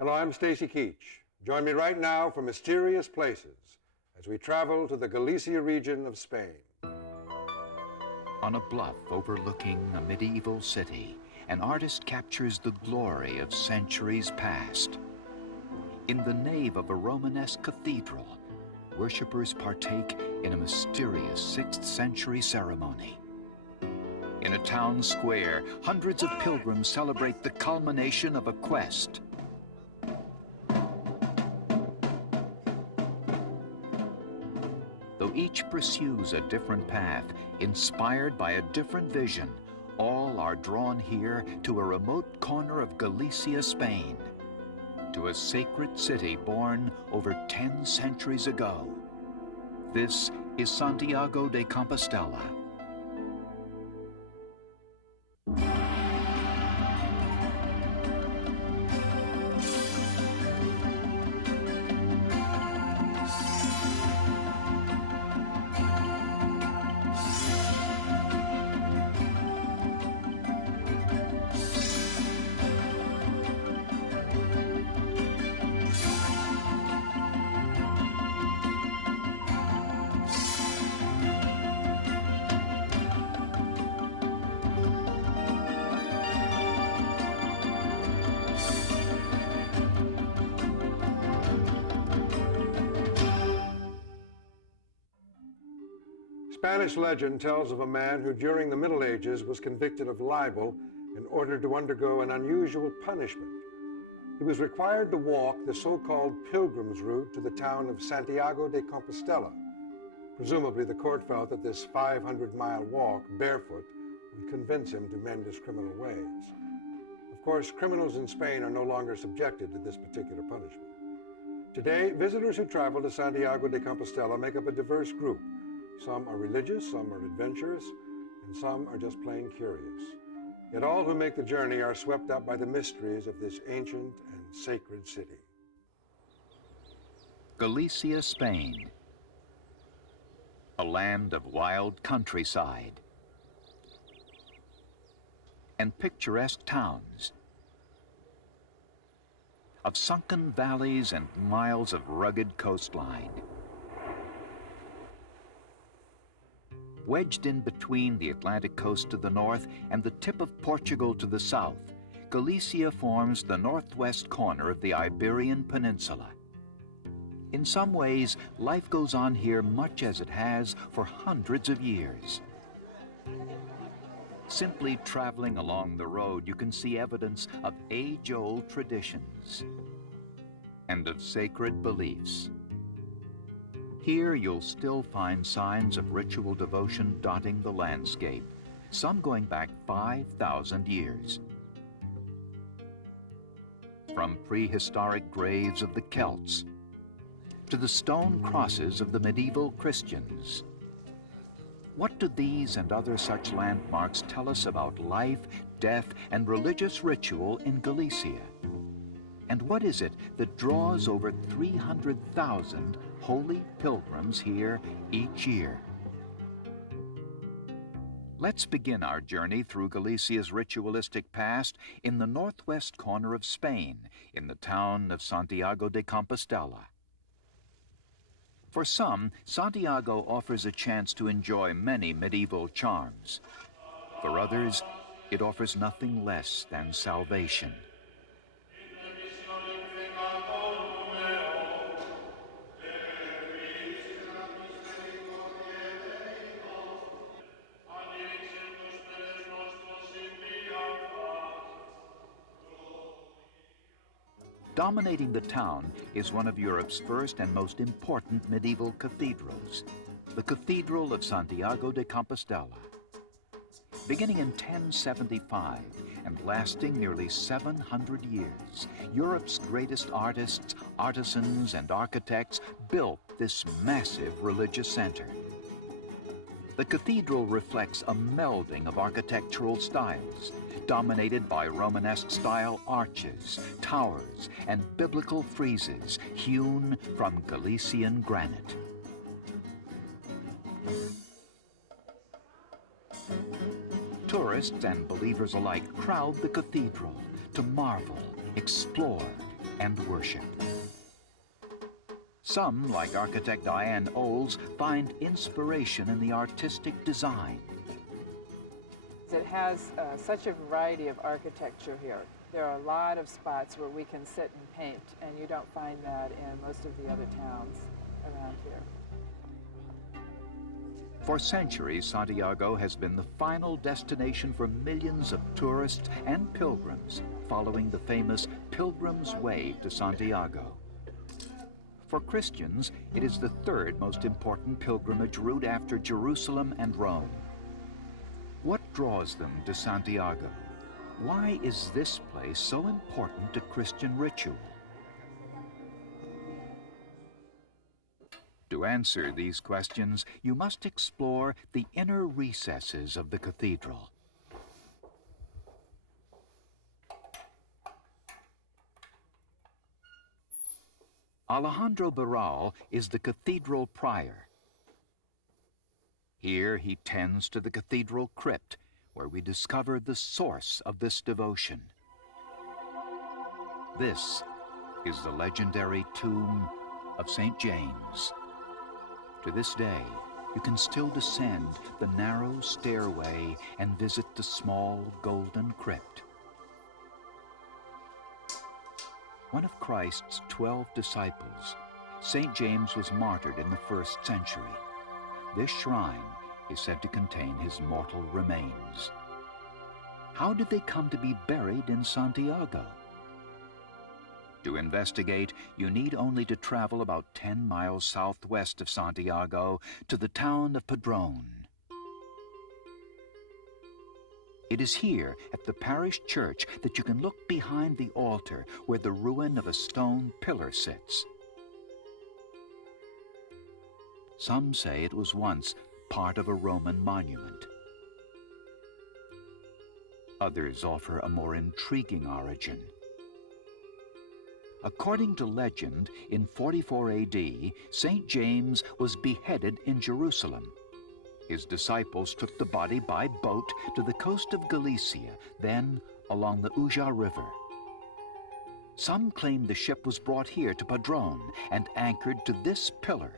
Hello, I'm Stacy Keach. Join me right now for Mysterious Places as we travel to the Galicia region of Spain. On a bluff overlooking a medieval city, an artist captures the glory of centuries past. In the nave of a Romanesque cathedral, worshippers partake in a mysterious 6th century ceremony. In a town square, hundreds of pilgrims celebrate the culmination of a quest. Though each pursues a different path, inspired by a different vision, all are drawn here to a remote corner of Galicia, Spain, to a sacred city born over 10 centuries ago. This is Santiago de Compostela. Spanish legend tells of a man who during the Middle Ages was convicted of libel and ordered to undergo an unusual punishment. He was required to walk the so-called pilgrim's route to the town of Santiago de Compostela. Presumably, the court felt that this 500-mile walk barefoot would convince him to mend his criminal ways. Of course, criminals in Spain are no longer subjected to this particular punishment. Today, visitors who travel to Santiago de Compostela make up a diverse group. Some are religious, some are adventurous, and some are just plain curious. Yet all who make the journey are swept up by the mysteries of this ancient and sacred city. Galicia, Spain, a land of wild countryside and picturesque towns, of sunken valleys and miles of rugged coastline. Wedged in between the Atlantic coast to the north and the tip of Portugal to the south, Galicia forms the northwest corner of the Iberian Peninsula. In some ways, life goes on here much as it has for hundreds of years. Simply traveling along the road, you can see evidence of age-old traditions and of sacred beliefs. Here you'll still find signs of ritual devotion dotting the landscape, some going back 5,000 years. From prehistoric graves of the Celts to the stone crosses of the medieval Christians. What do these and other such landmarks tell us about life, death, and religious ritual in Galicia? And what is it that draws over 300,000 holy pilgrims here each year? Let's begin our journey through Galicia's ritualistic past in the northwest corner of Spain, in the town of Santiago de Compostela. For some, Santiago offers a chance to enjoy many medieval charms. For others, it offers nothing less than salvation. Dominating the town is one of Europe's first and most important medieval cathedrals, the Cathedral of Santiago de Compostela. Beginning in 1075 and lasting nearly 700 years, Europe's greatest artists, artisans, and architects built this massive religious center. The cathedral reflects a melding of architectural styles, dominated by Romanesque-style arches, towers, and biblical friezes hewn from Galician granite. Tourists and believers alike crowd the cathedral to marvel, explore, and worship. Some, like architect Diane Oles, find inspiration in the artistic design. It has such a variety of architecture here. There are a lot of spots where we can sit and paint, and you don't find that in most of the other towns around here. For centuries, Santiago has been the final destination for millions of tourists and pilgrims following the famous Pilgrim's Way to Santiago. For Christians, it is the third most important pilgrimage route after Jerusalem and Rome. What draws them to Santiago? Why is this place so important to Christian ritual? To answer these questions, you must explore the inner recesses of the cathedral. Alejandro Barral is the cathedral prior. Here he tends to the cathedral crypt, where we discover the source of this devotion. This is the legendary tomb of St. James. To this day, you can still descend the narrow stairway and visit the small golden crypt. One of Christ's 12 disciples, St. James was martyred in the 1st century. This shrine is said to contain his mortal remains. How did they come to be buried in Santiago? To investigate, you need only to travel about 10 miles southwest of Santiago to the town of Padrón. It is here at the parish church that you can look behind the altar where the ruin of a stone pillar sits. Some say it was once part of a Roman monument. Others offer a more intriguing origin. According to legend, in 44 AD, St. James was beheaded in Jerusalem. His disciples took the body by boat to the coast of Galicia, then along the Uja River. Some claim the ship was brought here to Padrón and anchored to this pillar,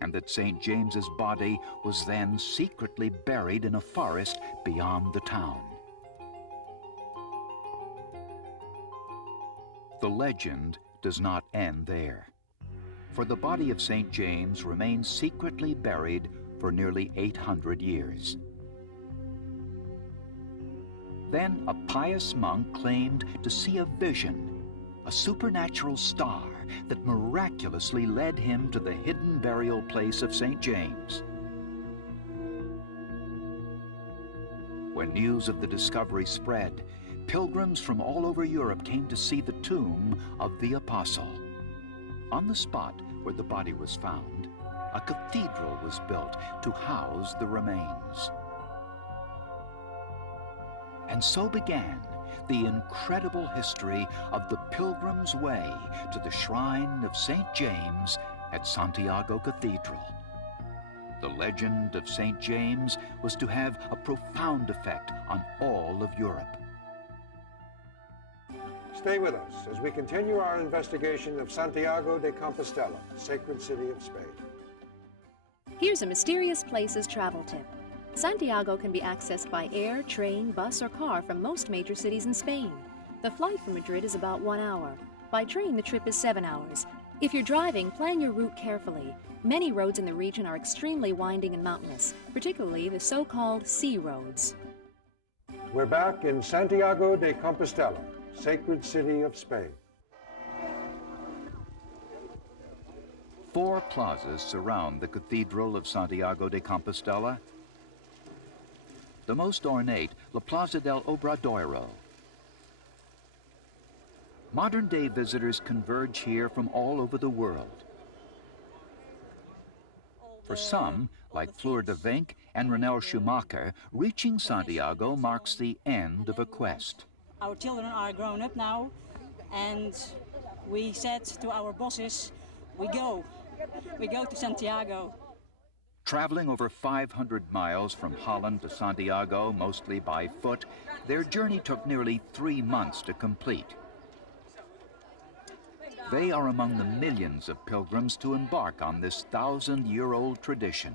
and that St. James's body was then secretly buried in a forest beyond the town. The legend does not end there, for the body of St. James remains secretly buried for nearly 800 years. Then a pious monk claimed to see a vision, a supernatural star that miraculously led him to the hidden burial place of St. James. When news of the discovery spread, pilgrims from all over Europe came to see the tomb of the apostle. On the spot where the body was found, a cathedral was built to house the remains. And so began the incredible history of the Pilgrim's Way to the shrine of St. James at Santiago Cathedral. The legend of St. James was to have a profound effect on all of Europe. Stay with us as we continue our investigation of Santiago de Compostela, sacred city of Spain. Here's a mysterious places travel tip. Santiago can be accessed by air, train, bus, or car from most major cities in Spain. The flight from Madrid is about 1 hour. By train, the trip is 7 hours. If you're driving, plan your route carefully. Many roads in the region are extremely winding and mountainous, particularly the so-called sea roads. We're back in Santiago de Compostela, sacred city of Spain. 4 plazas surround the Cathedral of Santiago de Compostela. The most ornate, La Plaza del Obradoiro. Modern-day visitors converge here from all over the world. For some, like Fleur de Vinck and Renelle Schumacher, reaching Santiago marks the end of a quest. Our children are grown up now, and we said to our bosses, we go to Santiago. Traveling over 500 miles from Holland to Santiago, mostly by foot, their journey took nearly 3 months to complete. They are among the millions of pilgrims to embark on this 1,000-year-old tradition.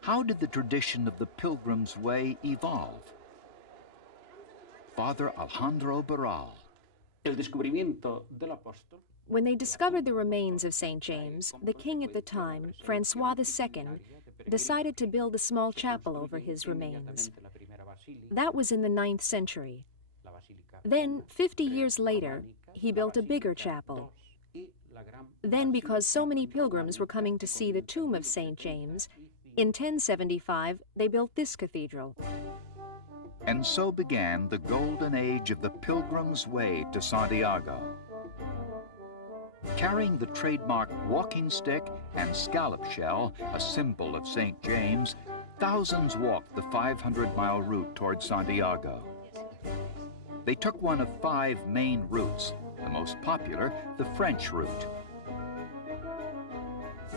How did the tradition of the Pilgrim's Way evolve? Father Alejandro Barral. El descubrimiento del apóstol. When they discovered the remains of St. James, the king at the time, Francois II, decided to build a small chapel over his remains. That was in the 9th century. Then, 50 years later, he built a bigger chapel. Then, because so many pilgrims were coming to see the tomb of St. James, in 1075 they built this cathedral. And so began the golden age of the Pilgrim's Way to Santiago. Carrying the trademark walking stick and scallop shell, a symbol of St. James, thousands walked the 500-mile route toward Santiago. They took one of 5 main routes, the most popular, the French route.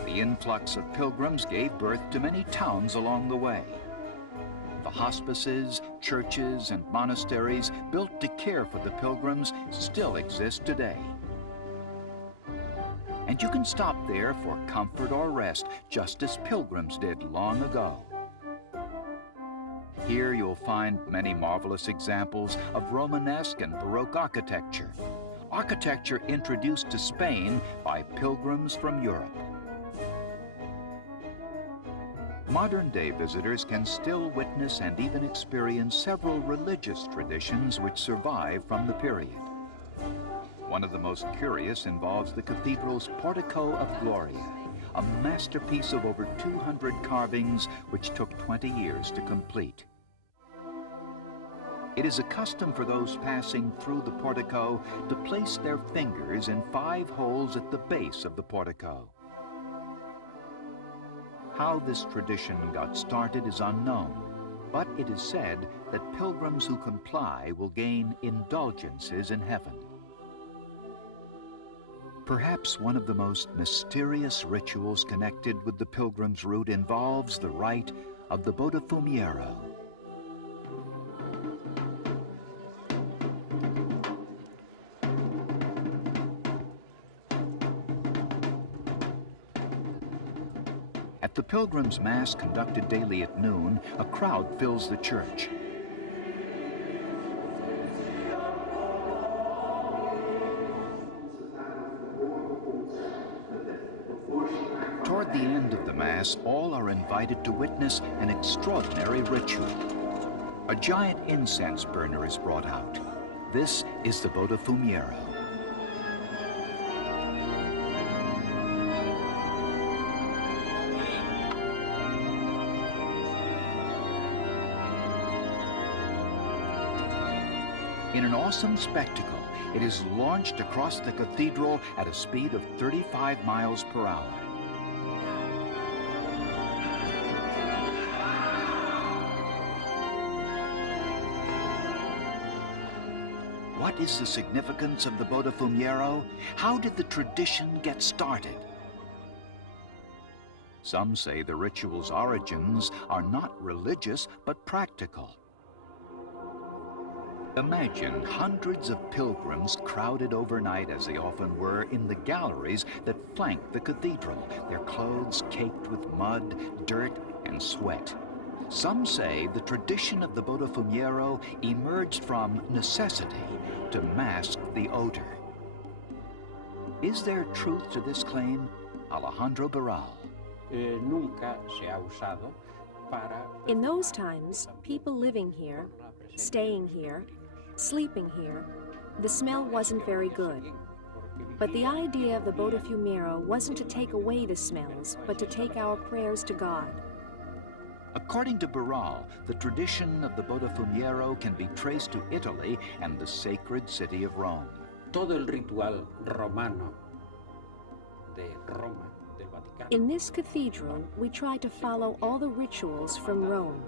The influx of pilgrims gave birth to many towns along the way. The hospices, churches, and monasteries built to care for the pilgrims still exist today. And you can stop there for comfort or rest, just as pilgrims did long ago. Here you'll find many marvelous examples of Romanesque and Baroque architecture, architecture introduced to Spain by pilgrims from Europe. Modern-day visitors can still witness and even experience several religious traditions which survive from the period. One of the most curious involves the cathedral's Portico of Gloria, a masterpiece of over 200 carvings which took 20 years to complete. It is a custom for those passing through the portico to place their fingers in 5 holes at the base of the portico. How this tradition got started is unknown, but it is said that pilgrims who comply will gain indulgences in heaven. Perhaps one of the most mysterious rituals connected with the pilgrim's route involves the rite of the Botafumeiro. At the Pilgrim's Mass conducted daily at noon, a crowd fills the church. Toward the end of the Mass, all are invited to witness an extraordinary ritual. A giant incense burner is brought out. This is the Botafumeiro. In an awesome spectacle, it is launched across the cathedral at a speed of 35 miles per hour. What is the significance of the Botafumeiro? How did the tradition get started? Some say the ritual's origins are not religious, but practical. Imagine hundreds of pilgrims crowded overnight, as they often were, in the galleries that flank the cathedral, their clothes caked with mud, dirt, and sweat. Some say the tradition of the Botafumeiro emerged from necessity to mask the odor. Is there truth to this claim? Alejandro Barral. Nunca se ha usado para... In those times, people living here, staying here, sleeping here, the smell wasn't very good. But the idea of the Botafumeiro wasn't to take away the smells, but to take our prayers to God. According to Barral, the tradition of the Botafumeiro can be traced to Italy and the sacred city of Rome. Todo el ritual romano de Roma, del Vaticano. In this cathedral, we try to follow all the rituals from Rome.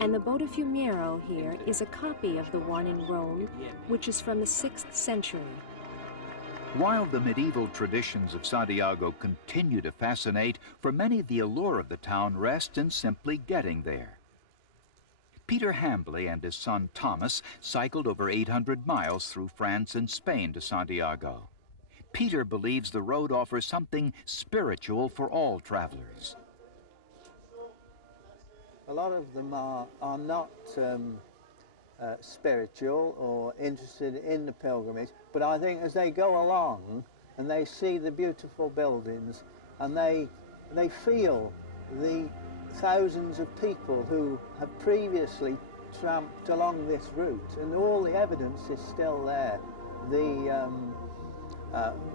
And the Botafumeiro here is a copy of the one in Rome, which is from the 6th century. While the medieval traditions of Santiago continue to fascinate, for many the allure of the town rests in simply getting there. Peter Hambley and his son Thomas cycled over 800 miles through France and Spain to Santiago. Peter believes the road offers something spiritual for all travelers. A lot of them are not spiritual or interested in the pilgrimage, but I think as they go along and they see the beautiful buildings and they feel the thousands of people who have previously tramped along this route, and all the evidence is still there. The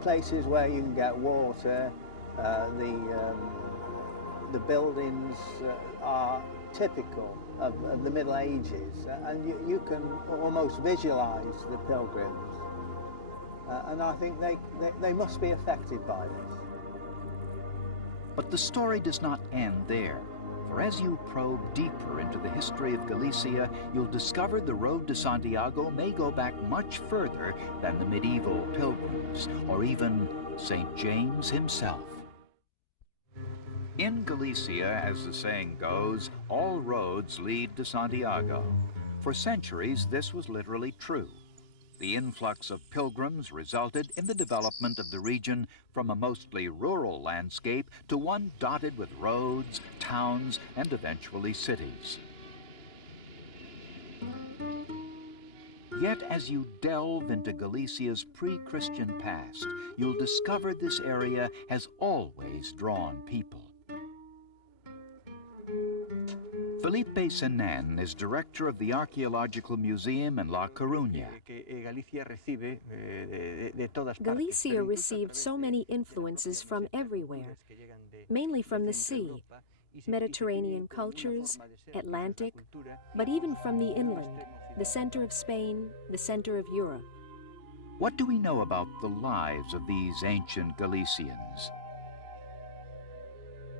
places where you can get water, the buildings are typical of the Middle Ages, and you can almost visualize the pilgrims, and I think they must be affected by this. But the story does not end there, for as you probe deeper into the history of Galicia, you'll discover the road to Santiago may go back much further than the medieval pilgrims, or even St. James himself. In Galicia, as the saying goes, all roads lead to Santiago. For centuries, this was literally true. The influx of pilgrims resulted in the development of the region from a mostly rural landscape to one dotted with roads, towns, and eventually cities. Yet as you delve into Galicia's pre-Christian past, you'll discover this area has always drawn people. Felipe Senan is director of the Archaeological Museum in La Coruña. Galicia received so many influences from everywhere, mainly from the sea, Mediterranean cultures, Atlantic, but even from the inland, the center of Spain, the center of Europe. What do we know about the lives of these ancient Galicians?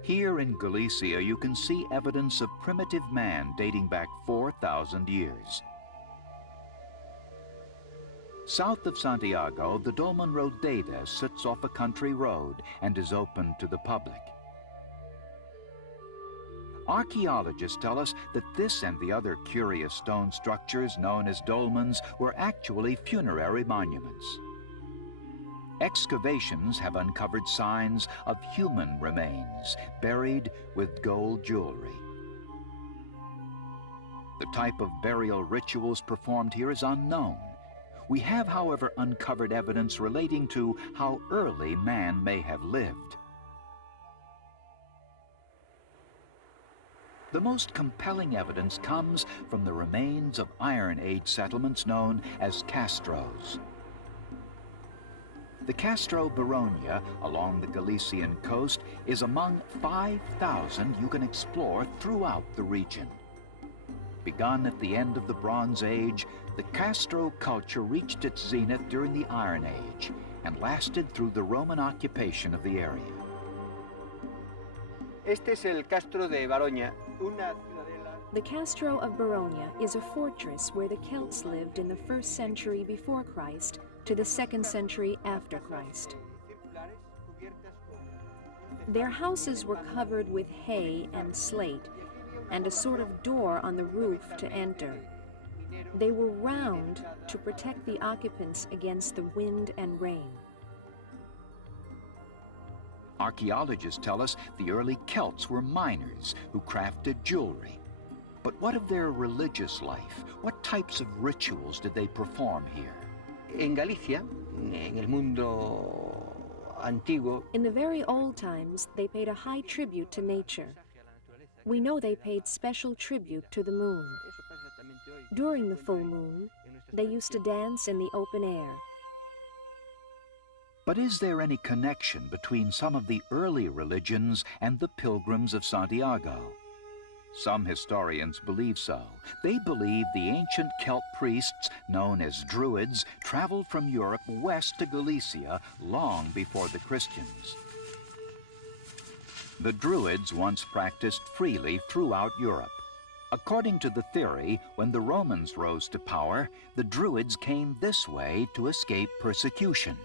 Here in Galicia, you can see evidence of primitive man dating back 4,000 years. South of Santiago, the Dolmen Rodada sits off a country road and is open to the public. Archaeologists tell us that this and the other curious stone structures known as dolmens were actually funerary monuments. Excavations have uncovered signs of human remains buried with gold jewelry. The type of burial rituals performed here is unknown. We have, however, uncovered evidence relating to how early man may have lived. The most compelling evidence comes from the remains of Iron Age settlements known as castros. The Castro Baronia along the Galician coast is among 5,000 you can explore throughout the region. Begun at the end of the Bronze Age, the Castro culture reached its zenith during the Iron Age and lasted through the Roman occupation of the area. Este es el Castro de Baronia, una ciudadela. The Castro of Baronia is a fortress where the Celts lived in the 1st century before Christ to the 2nd century after Christ. Their houses were covered with hay and slate, and a sort of door on the roof to enter. They were round to protect the occupants against the wind and rain. Archaeologists tell us the early Celts were miners who crafted jewelry. But what of their religious life? What types of rituals did they perform here? En Galicia, en el mundo antiguo, In the very old times, they paid a high tribute to nature. We know they paid special tribute to the moon. During the full moon, they used to dance in the open air. But is there any connection between some of the early religions and the pilgrims of Santiago? Some historians believe so. They believe the ancient Celt priests, known as Druids, traveled from Europe west to Galicia long before the Christians. The Druids once practiced freely throughout Europe. According to the theory, when the Romans rose to power, the Druids came this way to escape persecution.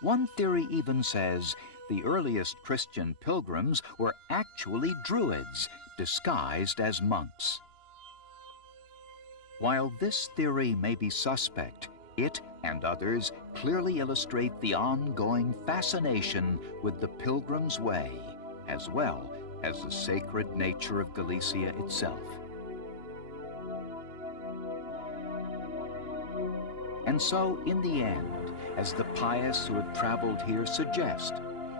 One theory even says the earliest Christian pilgrims were actually Druids, disguised as monks. While this theory may be suspect, it and others clearly illustrate the ongoing fascination with the Pilgrim's Way, as well as the sacred nature of Galicia itself. And so, in the end, as the pious who have traveled here suggest,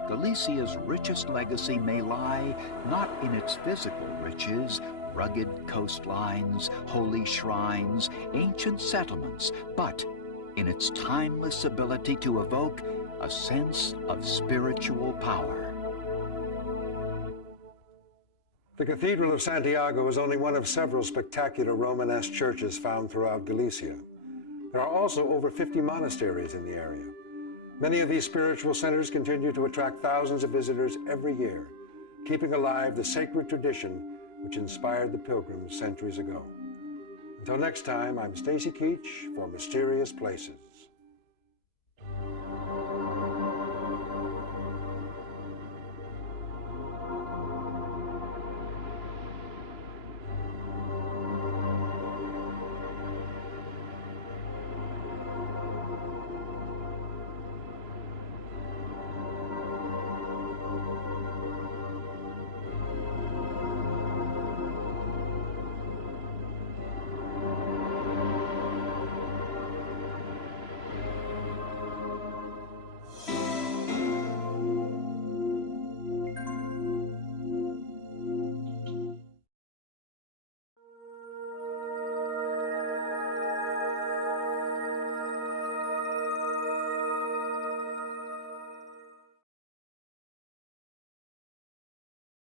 Galicia's richest legacy may lie not in its physical riches, rugged coastlines, holy shrines, ancient settlements, but in its timeless ability to evoke a sense of spiritual power. The Cathedral of Santiago is only one of several spectacular Romanesque churches found throughout Galicia. There are also over 50 monasteries in the area. Many of these spiritual centers continue to attract thousands of visitors every year, keeping alive the sacred tradition which inspired the pilgrims centuries ago. Until next time, I'm Stacy Keach for Mysterious Places.